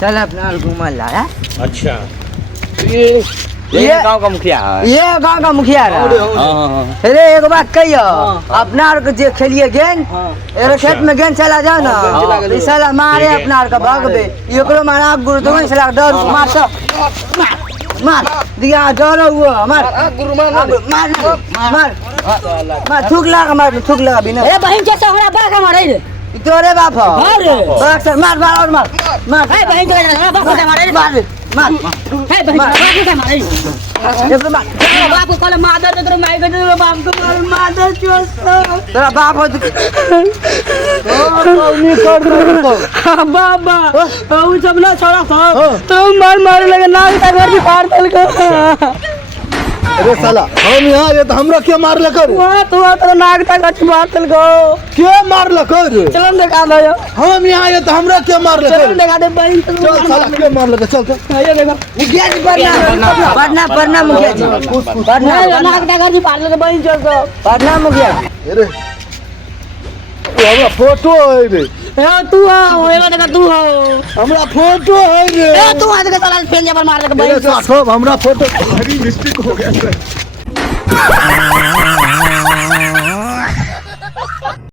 चल अपना घूमल ला है। अच्छा ये गांव का मुखिया है। ये गांव का मुखिया रहा। अरे एक बात कहियो, अपना आर के जे खेलिए गेंद, एरो खेत में गेंद चला जाओ ना, ई साला मारे अपना आर का भागबे, एकरो मारा गुरु तो साला डर मार सब मार दिया डर हुआ मार गुरु मार थूक लगा बिना। ए बहन के सोहरा बाग मारे रे तोरे बाप हो अरे बाग से मार और मार ए बहन के बाप के मारे रे मार ए बहन बाप के मारे एकदम बाप को कल मादर तो माई के बाप को मादर चोस तेरा बाप हो नहीं कर बाबा वो सब ना छोड़ा था तो मार लगे नाक का घर भी फाड़ दल को। अरे साला हम यहाँ ये तो हमरा क्या मार लकर तो नाक का घर मार दल को क्या मार लकर चलो देखा दो हम यहाँ ये तो हमरा क्या मार चलो लकर देखा दे बहन चल साला क्या मार लकर चल चल ये देखो मुखिया जी पढ़ना मुखिया जी पढ़ना नाक का घर भी फाड़ दल बहन चल को पढ़ना मुखिया अरे वो हमरा फोटो है रे तू हो ये देखा तू हो हमरा फोटो है रे ए तू आ के चला फेल जबर मार दे अरे बहन साहब हमरा फोटो भारी मिस्टेक हो गया सर